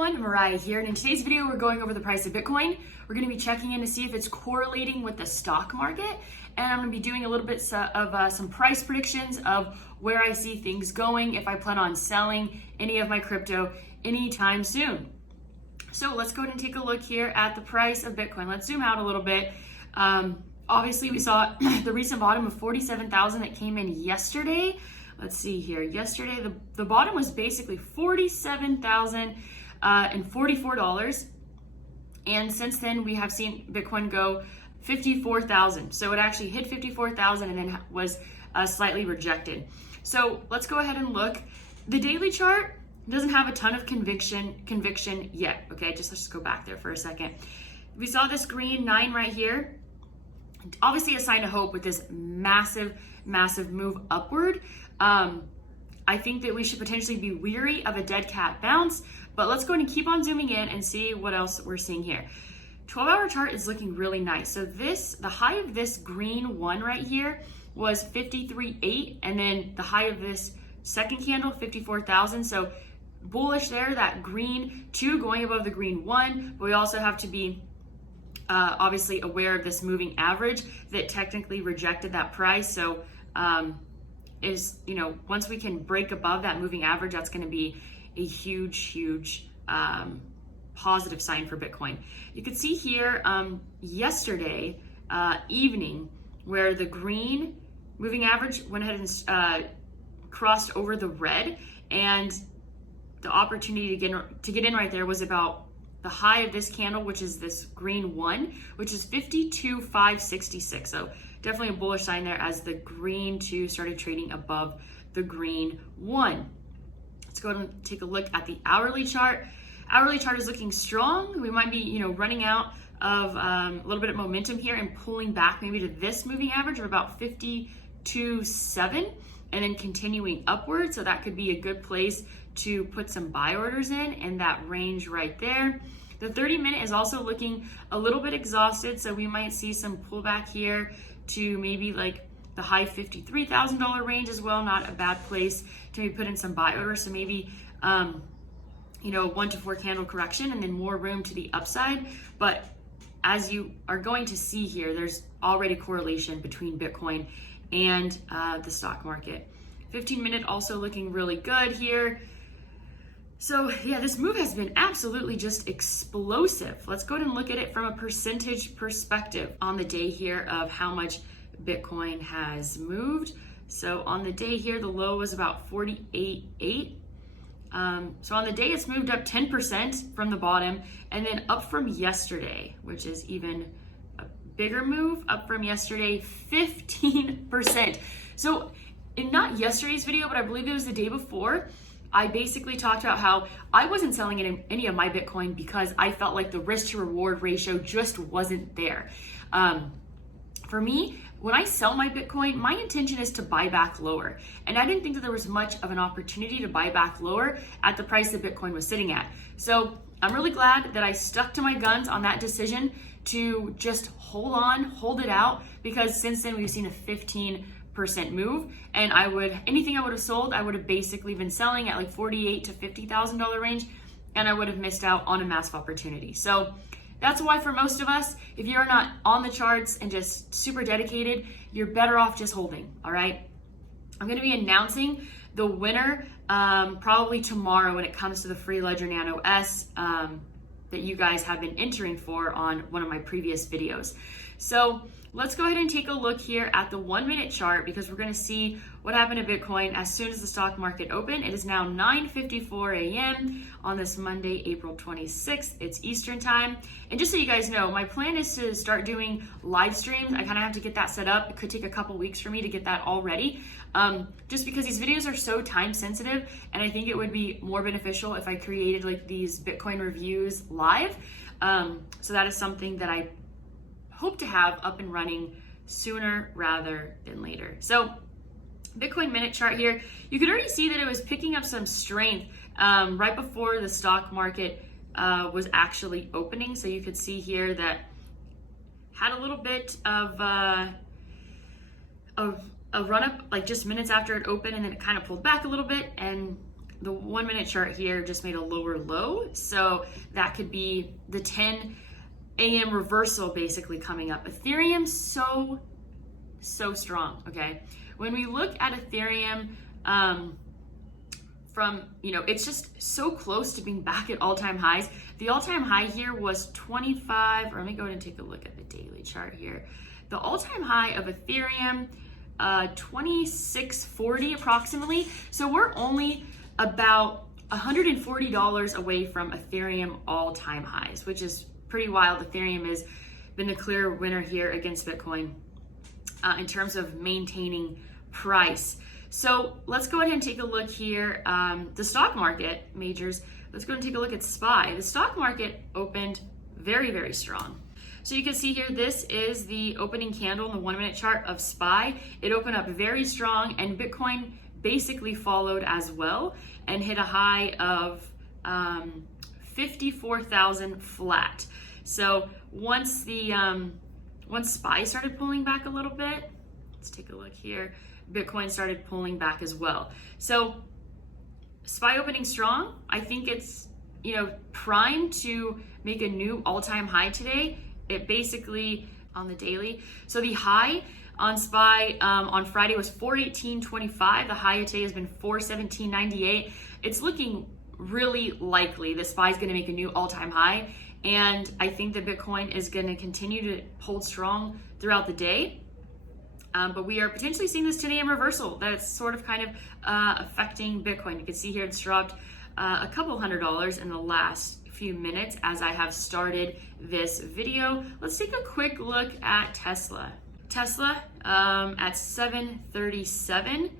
everyone, Mariah here, and in today's video we're going over the price of Bitcoin. We're going to be checking in to see if it's correlating with the stock market, and I'm going to be doing a little bit of some price predictions of where I see things going, if I plan on selling any of my crypto anytime soon. So let's go ahead and take a look here at the price of Bitcoin. Let's zoom out a little bit. Obviously we saw the recent bottom of 47,000 that came in yesterday. Let's see here. Yesterday, the bottom was basically $47,044. And since then, we have seen Bitcoin go 54,000. So it actually hit 54,000 and then was slightly rejected. So let's go ahead and look. The daily chart doesn't have a ton of conviction yet. Okay, let's just go back there for a second. We saw this green 9 right here. Obviously a sign of hope with this massive move upward. I think that we should potentially be weary of a dead cat bounce, but let's go ahead and keep on zooming in and see what else we're seeing here. 12-hour chart is looking really nice. So the high of this green 1 right here was 53.8, and then the high of this second candle, 54,000. So bullish there, that green 2 going above the green 1, but we also have to be obviously aware of this moving average that technically rejected that price. So once we can break above that moving average, that's going to be a huge positive sign for Bitcoin. You could see here yesterday evening where the green moving average went ahead and crossed over the red, and the opportunity to get in right there was about the high of this candle, which is this green 1, which is 52,566. So definitely a bullish sign there as the green 2 started trading above the green 1. Let's go ahead and take a look at the hourly chart. Hourly chart is looking strong. We might be, running out of a little bit of momentum here and pulling back maybe to this moving average of about 52.7 and then continuing upward. So that could be a good place to put some buy orders in that range right there. The 30-minute is also looking a little bit exhausted, so we might see some pullback here to maybe like the high $53,000 range as well. Not a bad place to maybe put in some buy orders. So maybe 1 to 4 candle correction and then more room to the upside. But as you are going to see here, there's already correlation between Bitcoin and the stock market. 15-minute also looking really good here. So yeah, this move has been absolutely just explosive. Let's go ahead and look at it from a percentage perspective on the day here of how much Bitcoin has moved. So on the day here, the low was about 48.8. So on the day, it's moved up 10% from the bottom, and then up from yesterday, which is even a bigger move, up from yesterday, 15%. So in not yesterday's video, but I believe it was the day before, I basically talked about how I wasn't selling any of my Bitcoin because I felt like the risk to reward ratio just wasn't there. For me, when I sell my Bitcoin, my intention is to buy back lower. And I didn't think that there was much of an opportunity to buy back lower at the price that Bitcoin was sitting at. So I'm really glad that I stuck to my guns on that decision to just hold it out, because since then we've seen a 15% move, and anything I would have sold, I would have basically been selling at like $48,000 to $50,000 range, and I would have missed out on a massive opportunity. So that's why for most of us, if you're not on the charts and just super dedicated, you're better off just holding. All right, I'm going to be announcing the winner probably tomorrow when it comes to the free Ledger Nano S that you guys have been entering for on one of my previous videos. So let's go ahead and take a look here at the 1-minute chart, because we're going to see what happened to Bitcoin as soon as the stock market opened. It is now 9:54 a.m. on this Monday, April 26th. It's Eastern time. And just so you guys know, my plan is to start doing live streams. I kind of have to get that set up. It could take a couple weeks for me to get that all ready, just because these videos are so time sensitive, and I think it would be more beneficial if I created like these Bitcoin reviews live. So that is something that I hope to have up and running sooner rather than later. So Bitcoin minute chart here, you could already see that it was picking up some strength right before the stock market was actually opening. So you could see here that had a little bit of a run up like just minutes after it opened, and then it kind of pulled back a little bit, and The 1 minute chart here just made a lower low. So that could be the 10 a.m. reversal basically coming up. Ethereum, so strong, okay? When we look at Ethereum, it's just so close to being back at all-time highs. The all-time high here was 25, or let me go ahead and take a look at the daily chart here. The all-time high of Ethereum, 2640 approximately. So we're only about $140 away from Ethereum all-time highs, which is pretty wild. Ethereum has been the clear winner here against Bitcoin in terms of maintaining price. So let's go ahead and take a look here. The stock market majors, let's go and take a look at SPY. The stock market opened very, very strong. So you can see here, this is the opening candle in the 1 minute chart of SPY. It opened up very strong, and Bitcoin basically followed as well and hit a high of 54,000 flat. So once SPY started pulling back a little bit, let's take a look here, Bitcoin started pulling back as well. So SPY opening strong. I think it's, primed to make a new all-time high today. It basically on the daily. So the high on SPY on Friday was 418.25. The high today has been 417.98. It's looking really likely that SPY is going to make a new all-time high. And I think that Bitcoin is going to continue to hold strong throughout the day. But we are potentially seeing this 10 a.m. reversal that's sort of kind of affecting Bitcoin. You can see here it's dropped a couple $100 in the last few minutes as I have started this video. Let's take a quick look at Tesla. Tesla at 737.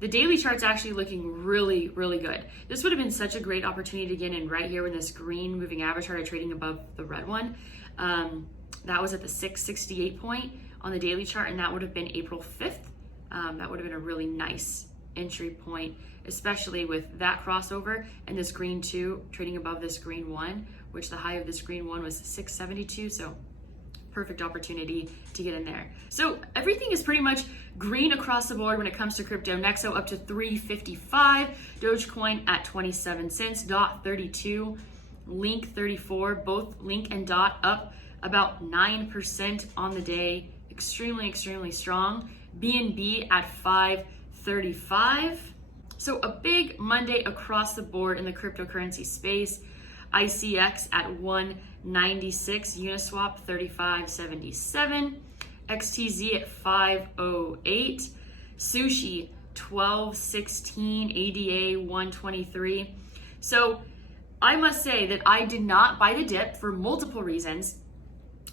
The daily chart's actually looking really, really good. This would have been such a great opportunity to get in right here when this green moving average started trading above the red one. That was at the 668 point on the daily chart, and that would have been April 5th. That would have been a really nice entry point, especially with that crossover and this green 2 trading above this green 1, which the high of this green 1 was 672. So perfect opportunity to get in there. So everything is pretty much green across the board when it comes to crypto. Nexo up to 355, Dogecoin at 27 cents, DOT 32, Link 34, both Link and DOT up about 9% on the day. Extremely, extremely strong. BNB at 535. So a big Monday across the board in the cryptocurrency space. ICX at 196, Uniswap 3577, XTZ at 508, Sushi 1216, ADA 123. So I must say that I did not buy the dip for multiple reasons.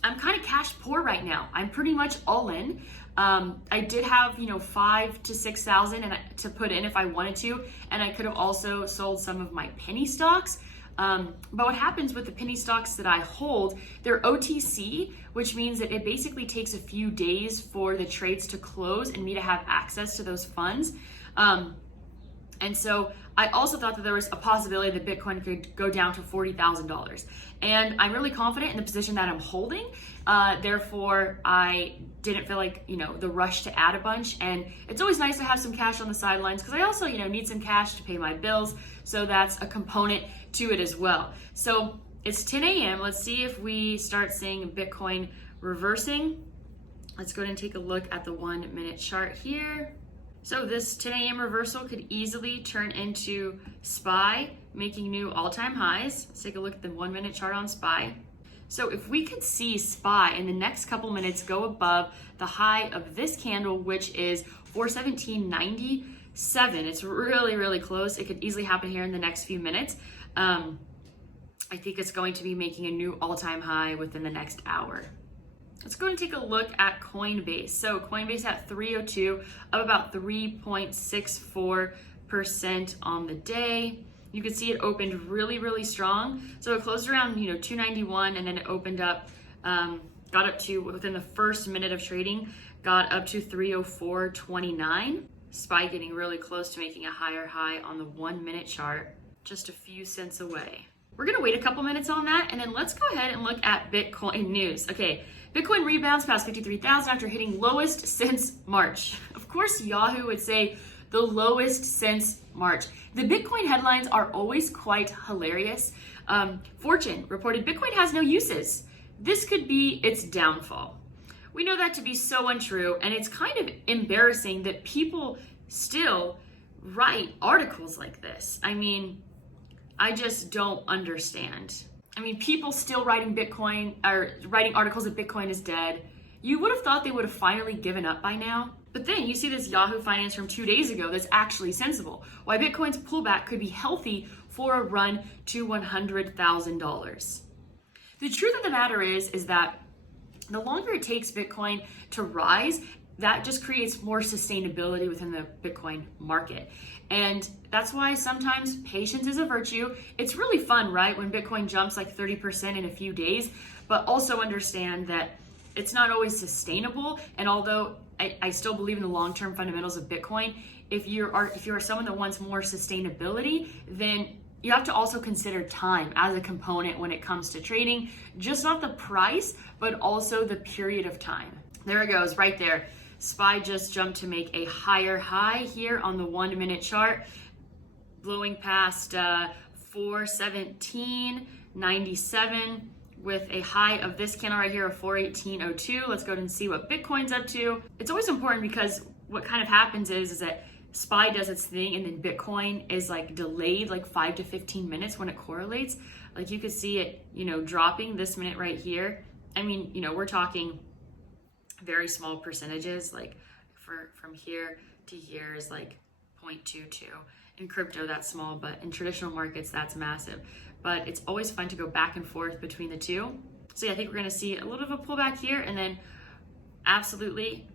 I'm kind of cash poor right now. I'm pretty much all in. I did have, 5,000 to 6,000 to put in if I wanted to, and I could have also sold some of my penny stocks. But what happens with the penny stocks that I hold, they're OTC, which means that it basically takes a few days for the trades to close and me to have access to those funds. And so I also thought that there was a possibility that Bitcoin could go down to $40,000. And I'm really confident in the position that I'm holding. Therefore, I didn't feel like, the rush to add a bunch. And it's always nice to have some cash on the sidelines because I also, need some cash to pay my bills. So that's a component to it as well. So it's 10 a.m. Let's see if we start seeing Bitcoin reversing. Let's go ahead and take a look at the 1 minute chart here. So this 10 a.m. reversal could easily turn into SPY making new all-time highs. Let's take a look at the 1 minute chart on SPY. So if we could see SPY in the next couple minutes go above the high of this candle, which is 417.97, it's really, really close. It could easily happen here in the next few minutes. I think it's going to be making a new all-time high within the next hour. Let's go and take a look at Coinbase. So Coinbase at 302, up about 3.64% on the day. You can see it opened really, really strong. So it closed around 291, and then it opened up, got up to, within the first minute of trading, got up to 304.29. SPY getting really close to making a higher high on the 1 minute chart, just a few cents away. We're gonna wait a couple minutes on that, and then let's go ahead and look at Bitcoin news. Okay, Bitcoin rebounds past 53,000 after hitting lowest since March. Of course, Yahoo would say the lowest since March. The Bitcoin headlines are always quite hilarious. Fortune reported Bitcoin has no uses. This could be its downfall. We know that to be so untrue, and it's kind of embarrassing that people still write articles like this. I mean, I just don't understand. I mean, people still writing Bitcoin or writing articles that Bitcoin is dead. You would have thought they would have finally given up by now. But then you see this Yahoo Finance from 2 days ago that's actually sensible. Why Bitcoin's pullback could be healthy for a run to $100,000. The truth of the matter is that the longer it takes Bitcoin to rise, that just creates more sustainability within the Bitcoin market. And that's why sometimes patience is a virtue. It's really fun, right? When Bitcoin jumps like 30% in a few days, but also understand that it's not always sustainable. And although I still believe in the long-term fundamentals of Bitcoin, if you are someone that wants more sustainability, then you have to also consider time as a component when it comes to trading, just not the price, but also the period of time. There it goes, right there. SPY just jumped to make a higher high here on the 1 minute chart, blowing past 417.97 with a high of this candle right here of 418.02. Let's go ahead and see what Bitcoin's up to. It's always important because what kind of happens is that SPY does its thing and then Bitcoin is like delayed like 5 to 15 minutes when it correlates. Like you could see it, dropping this minute right here. I mean, we're talking very small percentages, like from here to here is like 0.22. In crypto, that's small, but in traditional markets, that's massive. But it's always fun to go back and forth between the two. So yeah, I think we're gonna see a little bit of a pullback here, and then absolutely,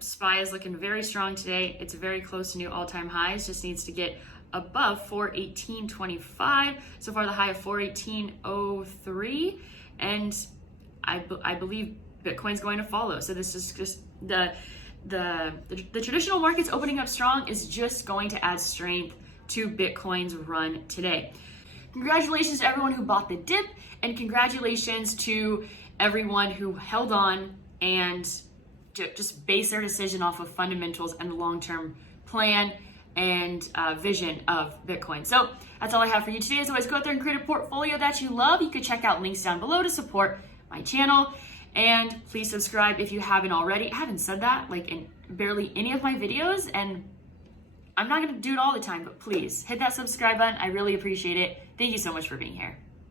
SPY is looking very strong today. It's very close to new all-time highs, just needs to get above 418.25. So far the high of 418.03, and I believe Bitcoin's going to follow. So this is just the traditional markets opening up strong is just going to add strength to Bitcoin's run today. Congratulations to everyone who bought the dip, and congratulations to everyone who held on and just base their decision off of fundamentals and the long-term plan and vision of Bitcoin. So that's all I have for you today. As always, go out there and create a portfolio that you love. You can check out links down below to support my channel. And please subscribe if you haven't already. I haven't said that like in barely any of my videos, and I'm not gonna do it all the time, but please hit that subscribe button. I really appreciate it. Thank you so much for being here.